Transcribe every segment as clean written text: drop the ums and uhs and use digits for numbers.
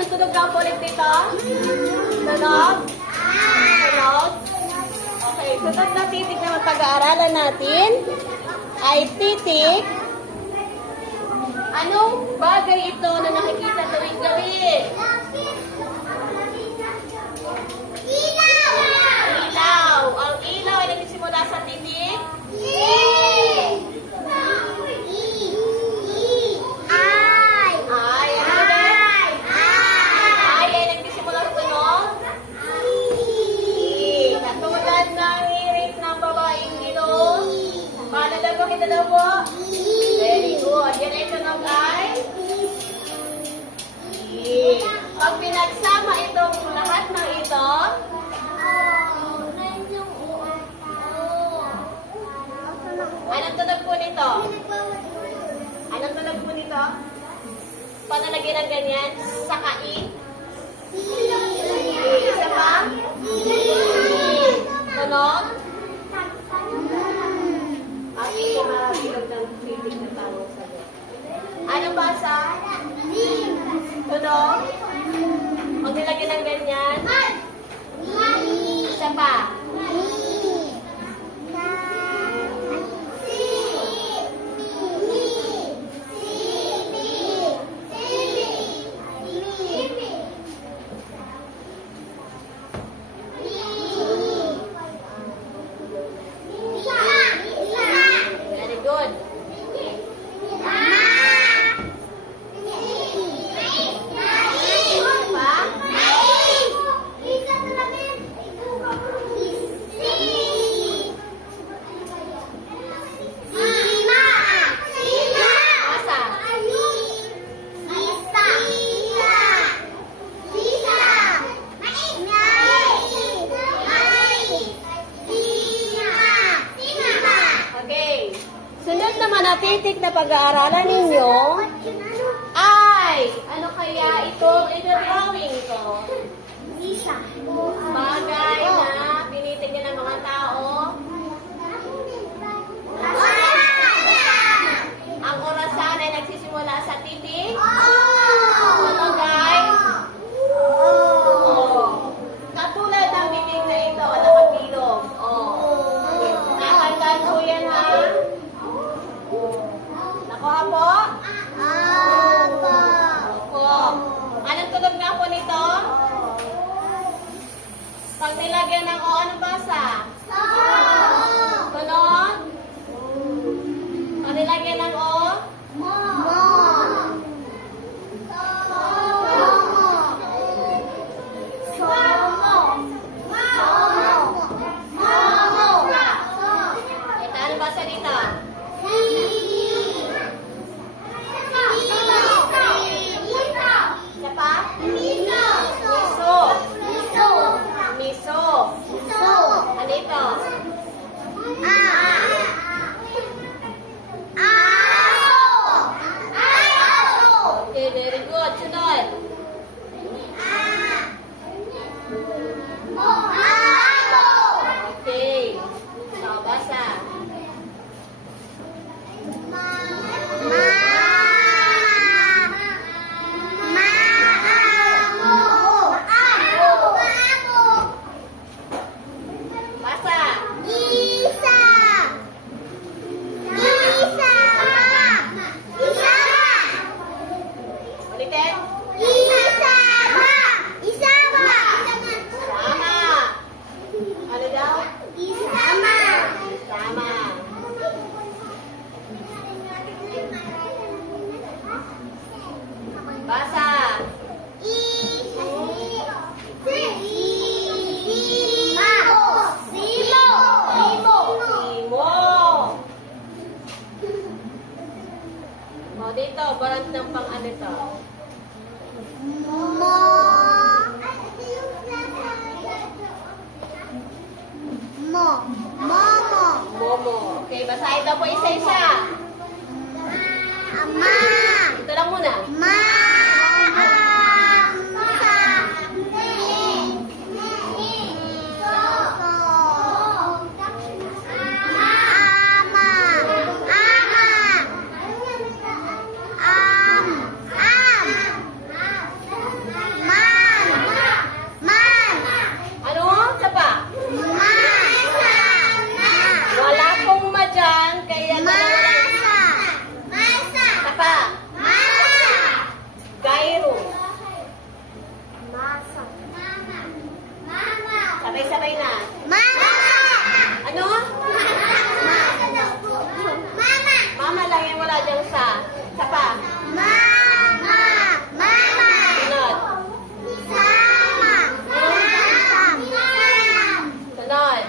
Ano tunog ng ulit dito? Tunog? Tunog? Okay, sunod na titik na pag-aaralan natin ay titik. Anong bagay ito na nakikita tuwing gabi? Ilaw. Ang ilaw ay nagsisimula sa titik? Ay. Ano ulit? Ay ay nagsisimula sa tunog? Katulad ng irit ng babaeng ilong. Paano daw po kita daw po? Very good. Yan ay tunog ay? Pag pinagsama itong lahat ng ito, anong tunog po nito? Anong tunog po nito? Paano lagyan ng ganyan? Sakai? Isa pa? Tunog? Okay, marabilog ng titig na tawag sa doon. Anong basa? Tunog? Huwag nilagyan ng ganyan? Isa pa? Titik na pag-aaralan ninyo ay ano kaya itong drawing ko? Bagay na tinitignan ng mga tao. Ang orasan ay nagsisimula sa titik. Tunog ay katulad ng bibig na ito, nakapilog. Nakandaan po yan ha. Nakuha po? Opo. Anong tunog nga po nito? Pag nilagyan ng o, anong basa? Tunog? Pag nilagyan ng o? Ito, anong basa dito? Ano ito? Okay, very good. Sunod. Okay. So, basa. Dito, barang ng pang-ano ito? Momo. Okay, basahin daw po isa-isa. Ito lang muna. wala diyang sa. Isa pa. Mama. Mama. Sunod. Sama. Sunod. Sunod.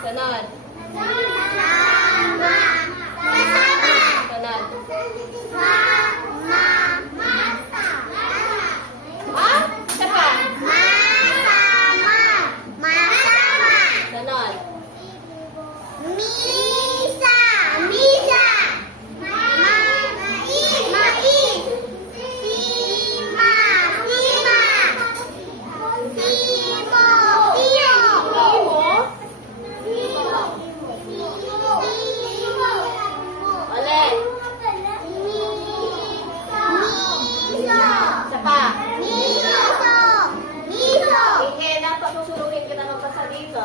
Sunod. Ha? Isa pa. Sunod. Imo. Ulit. Isa pa. Sige, dapat susuruhin kita ng pasa dito.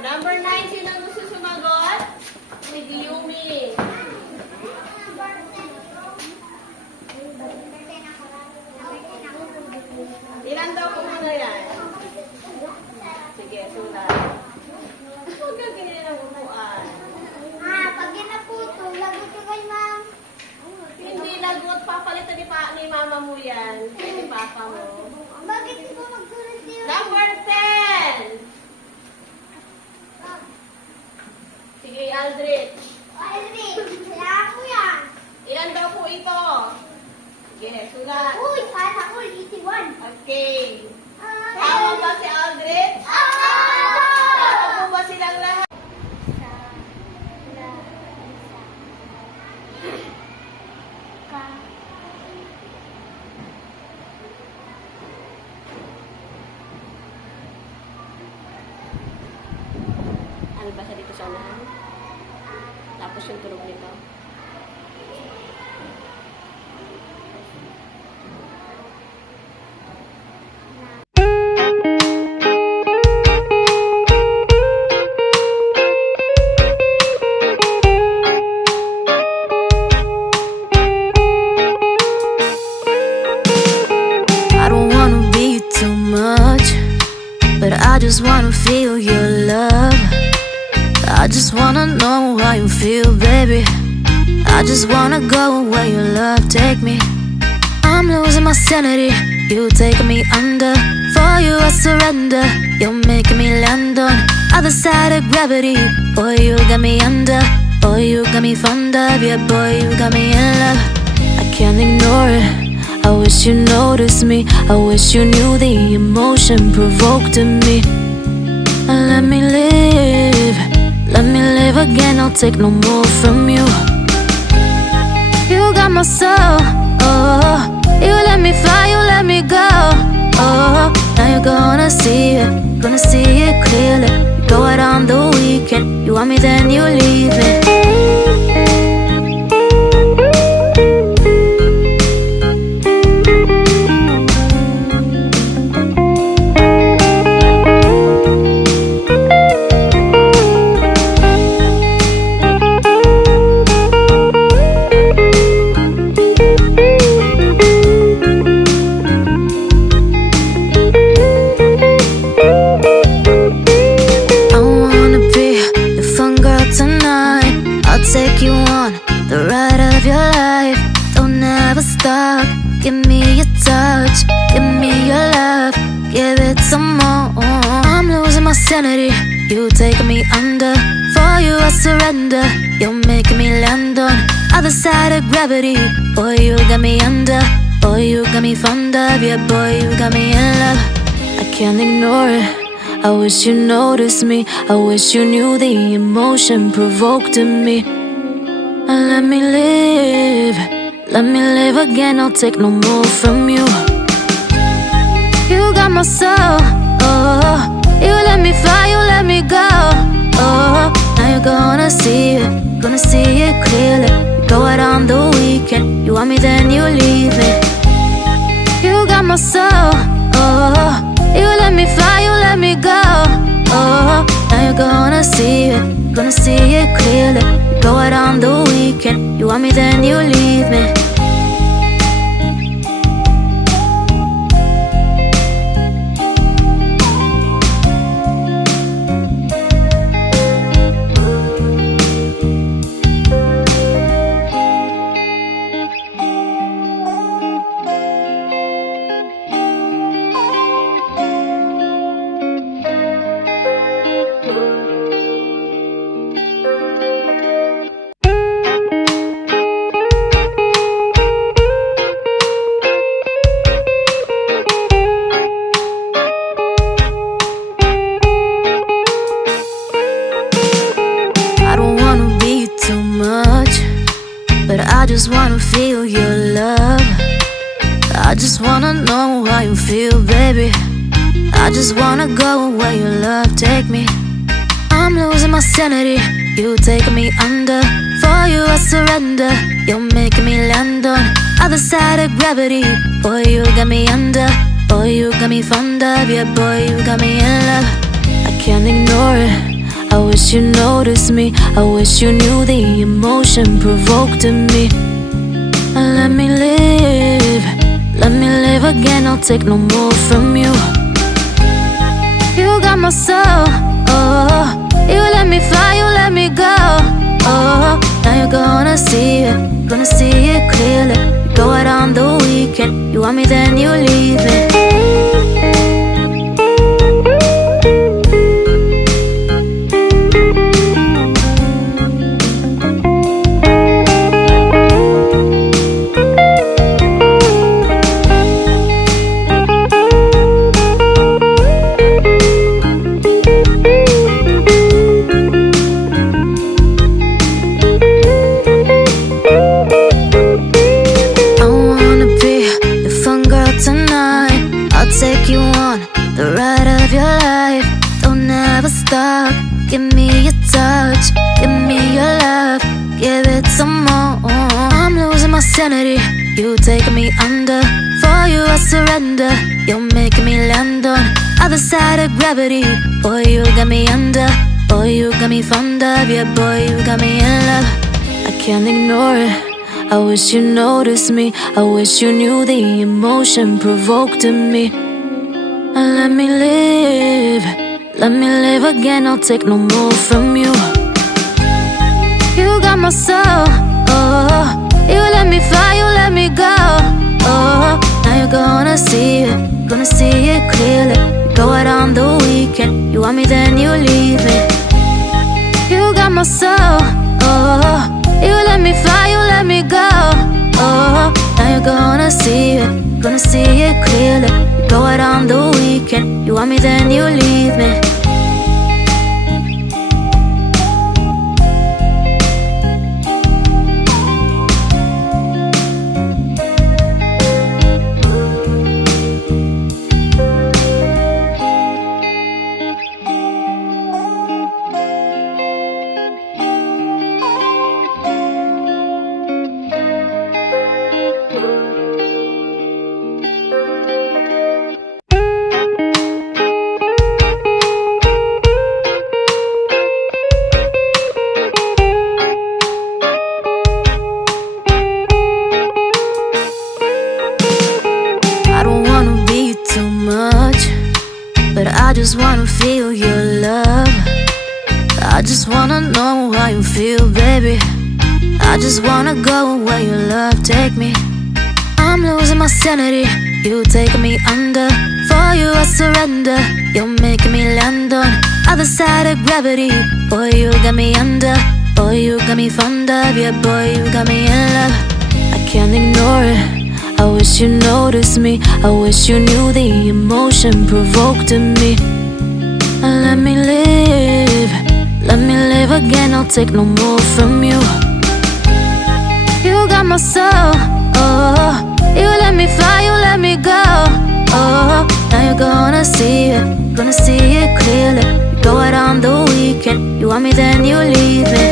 Number 9, sino ang gusto sumagot? Si Yumi. Ilan daw po muna yan? Sige, sulat. Huwag ka ganyan ang upuan. Hindi lagot, papalitan ni mama mo yan. Ni papa mo. Number 10! Sige, Aldrich. Ilan daw po ito? Sige, sulat. Okay. Tama ba si Aldrich? Tama po ba silang lahat? Ano ba sa dito sa unahan? Tapos yung tulog nito. I don't wanna be too much, but I just wanna feel your love. I just wanna know how you feel, baby. I just wanna go where your love take me. I'm losing my sanity, you taking me under. For you I surrender, you're making me land on other side of gravity. Boy, you got me under. Boy, you got me fond of. Yeah, boy, you got me in love. I can't ignore it. I wish you noticed me. I wish you knew the emotion provoked in me. Let me live. Let me live again. I'll take no more from you. You got my soul. Oh, you let me fly. You let me go. Oh, now you're gonna see it. Gonna see it clearly. You go out on the weekend. You want me, then you leave me. Take you on the ride of your life. Don't ever stop. Give me your touch. Give me your love. Give it some more. I'm losing my sanity. You taking me under. For you I surrender. You're making me land on other side of gravity. Boy, you got me under. Boy, you got me fond of. Yeah, boy, you got me in love. I can't ignore it. I wish you noticed me. I wish you knew the emotion provoked in me. Let me live. Let me live again. I'll take no more from you. You got my soul. gonna see it clearly. Go out on the weekend, you want me then you leave me. You got my soul, oh. You let me fly, you let me go, oh. Now you're gonna see it clearly. Go out on the weekend, you want me then you leave me. But I just wanna feel your love. I just wanna know how you feel, baby. I just wanna go where your love take me. I'm losing my sanity, you taking me under. For you I surrender, you're making me land on other side of gravity. Boy, you got me under. Boy, you got me fond of. Yeah, boy, you got me in love. I can't ignore it. I wish you noticed me. I wish you knew the emotion provoked in me. Let me live again. I'll take no more from you. You got my soul, oh. You let me fly, you let me go, oh. Now you're gonna see it clearly. Go out on the weekend, you want me then you leave me. Take you on the ride of your life. Don't ever stop. Give me your touch, give me your love, give it some more. I'm losing my sanity, you taking me under. For you I surrender, you're making me land on other side of gravity. Boy, you got me under. Boy, you got me fond of. Yeah, boy, you got me in love. I can't ignore it. I wish you noticed me. I wish you knew the emotion provoked in me. Let me live again. I'll take no more from you. You got my soul, oh. You let me fly, you let me go, oh. Now you're gonna see it clearly. Go out on the weekend, you want me then you leave me. You got my soul, oh. You let me fly, you let me go, oh. Now you're gonna see it clearly. Go out on the weekend, you want me then you leave me. But I just wanna feel your love. I just wanna know how you feel, baby. I just wanna go where your love take me. I'm losing my sanity, you taking me under. For you I surrender, you're making me land on other side of gravity. Boy, you got me under. Boy, you got me fond of. Yeah, boy, you got me in love. I can't ignore it. I wish you noticed me. I wish you knew the emotion provoked in me. Let me live again. I'll take no more from you. You got my soul, oh. You let me fly, you let me go, oh. Now you're gonna see it clearly. Go out on the weekend, you want me then you leave me.